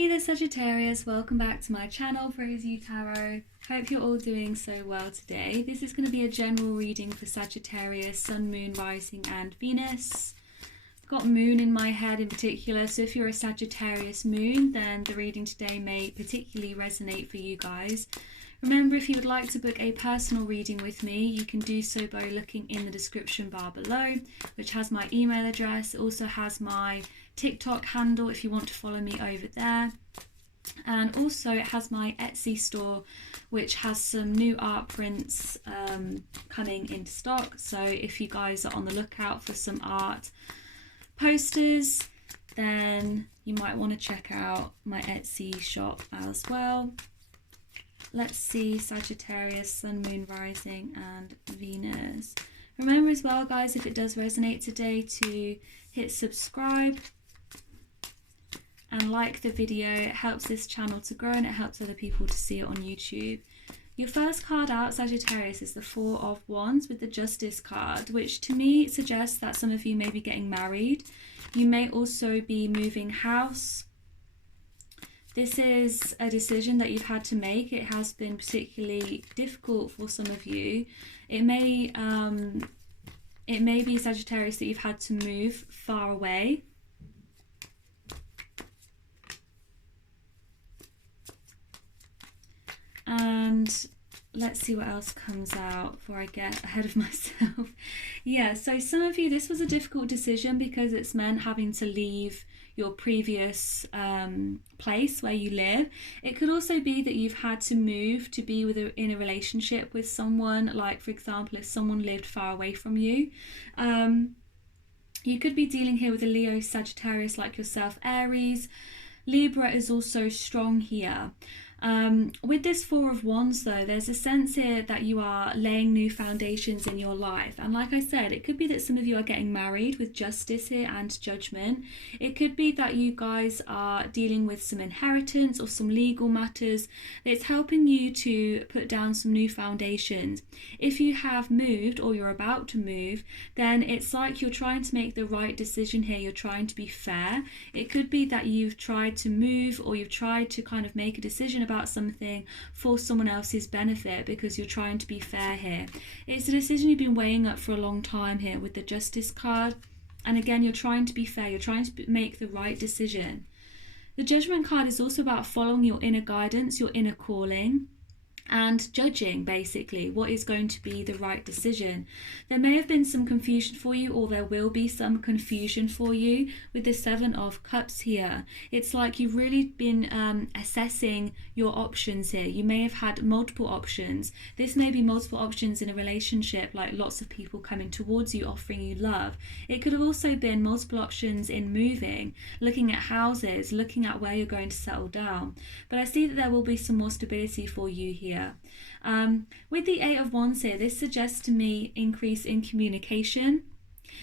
Hey there Sagittarius, welcome back to my channel, Praise You Tarot. Hope you're all doing so well today. This is going to be a general reading for Sagittarius, Sun, Moon, Rising and Venus. I've got Moon in my head in particular, so if you're a Sagittarius Moon, then the reading today may particularly resonate for you guys. Remember, if you would like to book a personal reading with me, you can do so by looking in the description bar below, which has my email address. It also has my TikTok handle if you want to follow me over there. And also it has my Etsy store, which has some new art prints coming into stock. So if you guys are on the lookout for some art posters, then you might want to check out my Etsy shop as well. Let's see, Sagittarius, Sun, Moon, Rising and Venus. Remember as well, guys, if it does resonate today, to hit subscribe and like the video. It helps this channel to grow and it helps other people to see it on YouTube. Your first card out, Sagittarius, is the Four of Wands with the Justice card, which to me suggests that some of you may be getting married. You may also be moving house. This is a decision that you've had to make. It has been particularly difficult for some of you. It may be, Sagittarius, that you've had to move far away. And let's see what else comes out before I get ahead of myself. Yeah, so some of you, this was a difficult decision because it's meant having to leave your previous place where you live. It could also be that you've had to move to be in a relationship with someone, like for example if someone lived far away from you. You could be dealing here with a Leo, Sagittarius like yourself, Aries. Libra is also strong here. With this Four of Wands though, there's a sense here that you are laying new foundations in your life, and like I said, it could be that some of you are getting married with Justice here and Judgment. It could be that you guys are dealing with some inheritance or some legal matters. It's helping you to put down some new foundations. If you have moved or you're about to move, then it's like you're trying to make the right decision here. You're trying to be fair. It could be that you've tried to move or you've tried to kind of make a decision about something for someone else's benefit because you're trying to be fair here. It's a decision you've been weighing up for a long time here with the Justice card, and again you're trying to be fair, you're trying to make the right decision. The Judgment card is also about following your inner guidance, your inner calling, and judging basically what is going to be the right decision. There may have been some confusion for you, or there will be some confusion for you with the Seven of Cups here. It's like you've really been assessing your options here. You may have had multiple options. This may be multiple options in a relationship, like lots of people coming towards you offering you love. It could have also been multiple options in moving, looking at houses, looking at where you're going to settle down. But I see that there will be some more stability for you here. With the Eight of Wands here, this suggests to me increase in communication.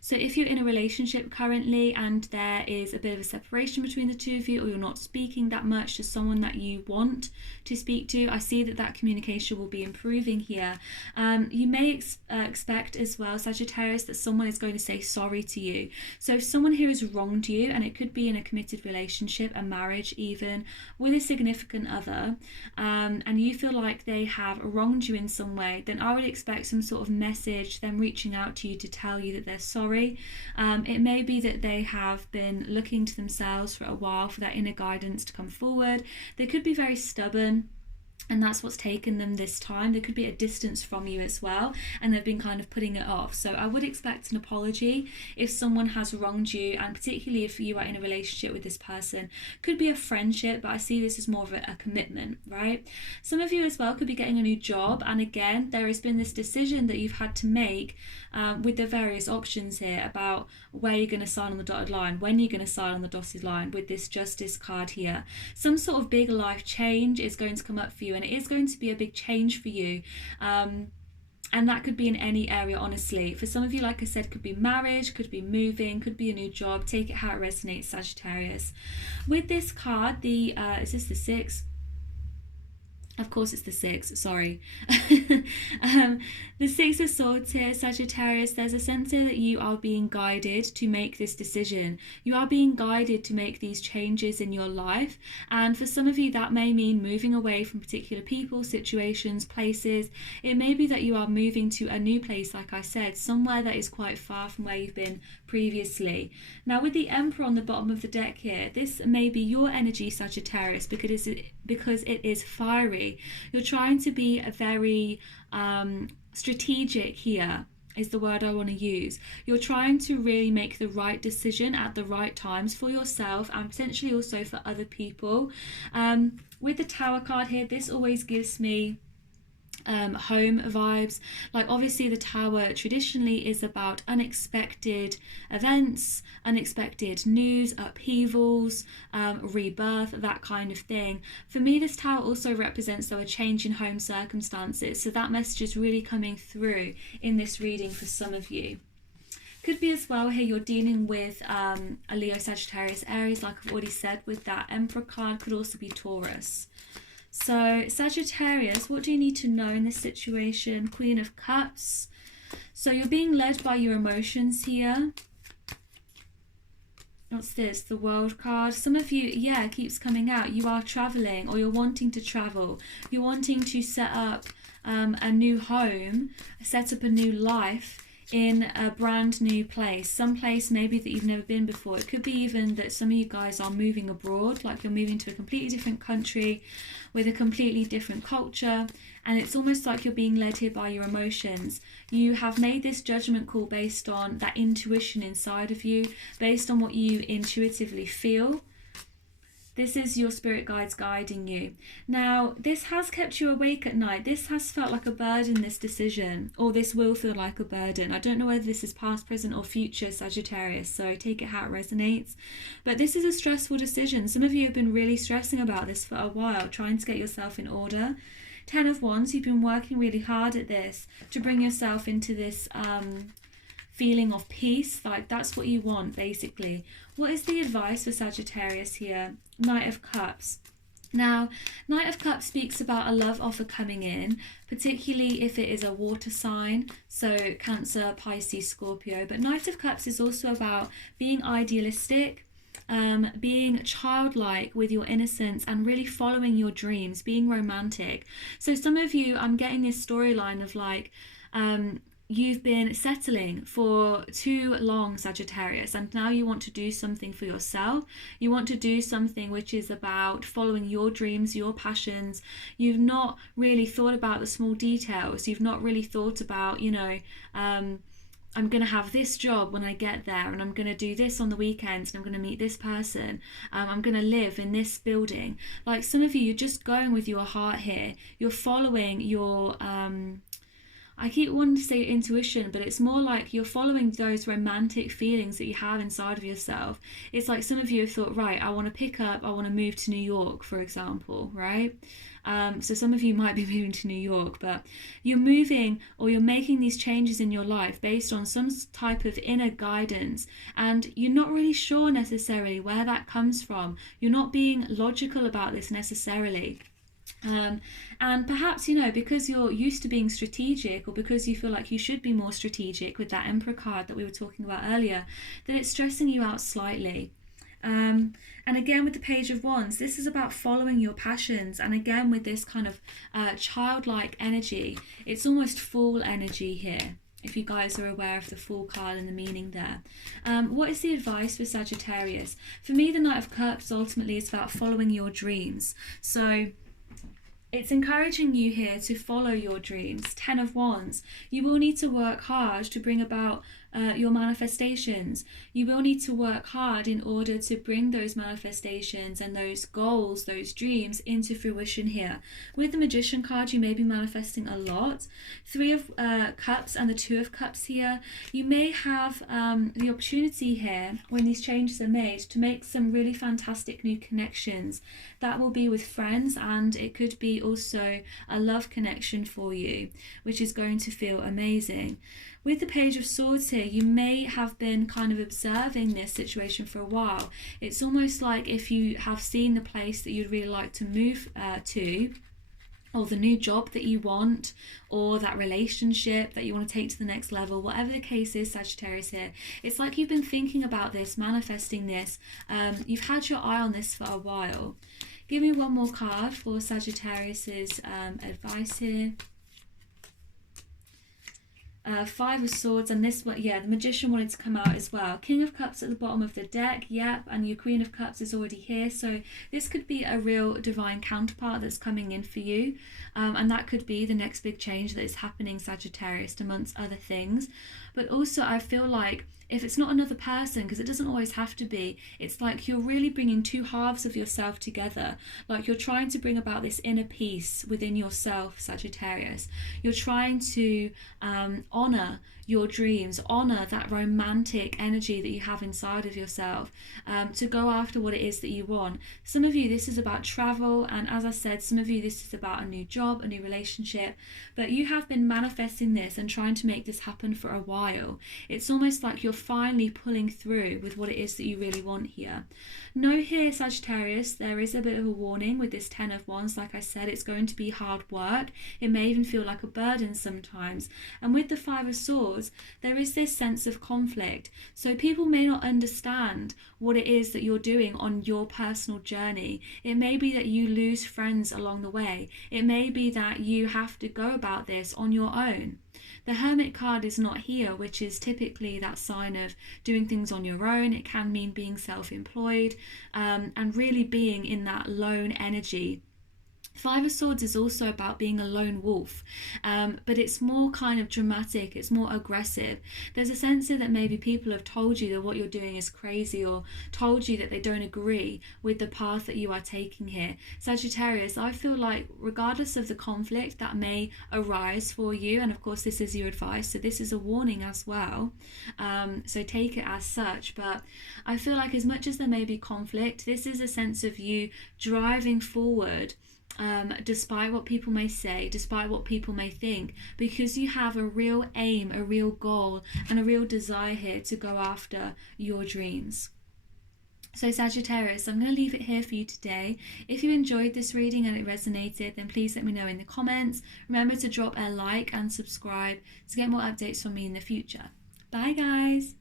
So if you're in a relationship currently and there is a bit of a separation between the two of you, or you're not speaking that much to someone that you want to speak to, I see that that communication will be improving here. You may expect as well, Sagittarius, that someone is going to say sorry to you. So if someone here has wronged you, and it could be in a committed relationship, a marriage even, with a significant other, and you feel like they have wronged you in some way, then I would expect some sort of message, them reaching out to you to tell you that they're sorry. It may be that they have been looking to themselves for a while for that inner guidance to come forward. They could be very stubborn, and that's what's taken them this time. There could be a distance from you as well, and they've been kind of putting it off. So I would expect an apology if someone has wronged you, and particularly if you are in a relationship with this person. Could be a friendship, but I see this as more of a commitment, right? Some of you as well could be getting a new job, and again, there has been this decision that you've had to make with the various options here about where you're going to sign on the dotted line, when you're going to sign on the dotted line with this Justice card here. Some sort of big life change is going to come up for you, and it is going to be a big change for you. And that could be in any area, honestly. For some of you, like I said, could be marriage, could be moving, could be a new job. Take it how it resonates, Sagittarius. With this card, is this the Six? Of course, it's the six, sorry. The Six of Swords here, Sagittarius, there's a sense here that you are being guided to make this decision. You are being guided to make these changes in your life. And for some of you, that may mean moving away from particular people, situations, places. It may be that you are moving to a new place, like I said, somewhere that is quite far from where you've been previously. Now, with the Emperor on the bottom of the deck here, this may be your energy, Sagittarius, because it is fiery. You're trying to be a very strategic here is the word I want to use. You're trying to really make the right decision at the right times for yourself and potentially also for other people. With the Tower card here, this always gives me home vibes. Like, obviously the Tower traditionally is about unexpected events, unexpected news, upheavals, rebirth, that kind of thing. For me, this Tower also represents, though, a change in home circumstances, so that message is really coming through in this reading for some of you. Could be as well here you're dealing with a Leo, Sagittarius, Aries, like I've already said with that Emperor card. Could also be Taurus. So Sagittarius, what do you need to know in this situation? Queen of Cups. So you're being led by your emotions here. What's this? The World card. Some of you, yeah, it keeps coming out. You are traveling, or you're wanting to travel. You're wanting to set up a new home, set up a new life in a brand new place, some place maybe that you've never been before. It could be even that some of you guys are moving abroad, like you're moving to a completely different country with a completely different culture, and it's almost like you're being led here by your emotions. You have made this judgment call based on that intuition inside of you, based on what you intuitively feel. This is your spirit guides guiding you. Now, this has kept you awake at night. This has felt like a burden, this decision, or this will feel like a burden. I don't know whether this is past, present, or future, Sagittarius, so take it how it resonates. But this is a stressful decision. Some of you have been really stressing about this for a while, trying to get yourself in order. 10 of Wands, you've been working really hard at this to bring yourself into this feeling of peace. Like, that's what you want, basically. What is the advice for Sagittarius here? Knight of Cups. Now, Knight of Cups speaks about a love offer coming in, particularly if it is a water sign, so Cancer, Pisces, Scorpio. But Knight of Cups is also about being idealistic, being childlike with your innocence and really following your dreams, being romantic. So some of you, I'm getting this storyline of like, you've been settling for too long, Sagittarius, and now you want to do something for yourself. You want to do something which is about following your dreams, your passions. You've not really thought about the small details. You've not really thought about, you know, I'm going to have this job when I get there, and I'm going to do this on the weekends, and I'm going to meet this person. I'm going to live in this building. Like, some of you, you're just going with your heart here. You're following your I keep wanting to say intuition, but it's more like you're following those romantic feelings that you have inside of yourself. It's like some of you have thought, right, I want to pick up, I want to move to New York, for example, right? So some of you might be moving to New York, but you're moving or you're making these changes in your life based on some type of inner guidance, and you're not really sure necessarily where that comes from. You're not being logical about this necessarily. And perhaps, you know, because you're used to being strategic, or because you feel like you should be more strategic with that Emperor card that we were talking about earlier, that it's stressing you out slightly. And again with the Page of Wands, this is about following your passions, and again with this kind of childlike energy. It's almost Fool energy here, if you guys are aware of the Fool card and the meaning there. What is the advice for Sagittarius? For me, the Knight of Cups ultimately is about following your dreams. So it's encouraging you here to follow your dreams. 10 of Wands. You will need to work hard to bring about your manifestations. You will need to work hard in order to bring those manifestations and those goals, those dreams into fruition here. With the Magician card, you may be manifesting a lot. 3 of Cups and the 2 of Cups here. You may have the opportunity here, when these changes are made, to make some really fantastic new connections. That will be with friends, and it could be also a love connection for you, which is going to feel amazing. With the Page of Swords here, you may have been kind of observing this situation for a while. It's almost like if you have seen the place that you'd really like to move to, or the new job that you want, or that relationship that you want to take to the next level, whatever the case is, Sagittarius here. It's like you've been thinking about this, manifesting this. You've had your eye on this for a while. Give me one more card for Sagittarius's advice here. Five of Swords, and this one, yeah, the Magician wanted to come out as well. King of Cups at the bottom of the deck, yep, and your Queen of Cups is already here. So this could be a real divine counterpart that's coming in for you, and that could be the next big change that is happening, Sagittarius, amongst other things. But also I feel like if it's not another person, because it doesn't always have to be, it's like you're really bringing two halves of yourself together. Like you're trying to bring about this inner peace within yourself, Sagittarius. You're trying to honor your dreams, honor that romantic energy that you have inside of yourself, to go after what it is that you want. Some of you, this is about travel, and as I said, some of you, this is about a new job, a new relationship, but you have been manifesting this and trying to make this happen for a while. It's almost like you're finally pulling through with what it is that you really want here. Know here, Sagittarius, there is a bit of a warning with this Ten of Wands. Like I said, it's going to be hard work. It may even feel like a burden sometimes. And with the Five of Swords, there is this sense of conflict. So people may not understand what it is that you're doing on your personal journey. It may be that you lose friends along the way. It may be that you have to go about this on your own. The Hermit card is not here, which is typically that sign of doing things on your own. It can mean being self-employed, and really being in that lone energy. Five of Swords is also about being a lone wolf, but it's more kind of dramatic, it's more aggressive. There's a sense that maybe people have told you that what you're doing is crazy, or told you that they don't agree with the path that you are taking here. Sagittarius, I feel like regardless of the conflict that may arise for you, and of course this is your advice, so this is a warning as well, so take it as such, but I feel like as much as there may be conflict, this is a sense of you driving forward, despite what people may say, despite what people may think, because you have a real aim, a real goal, and a real desire here to go after your dreams. So Sagittarius, I'm going to leave it here for you today. If you enjoyed this reading and it resonated, then please let me know in the comments. Remember to drop a like and subscribe to get more updates from me in the future. Bye guys!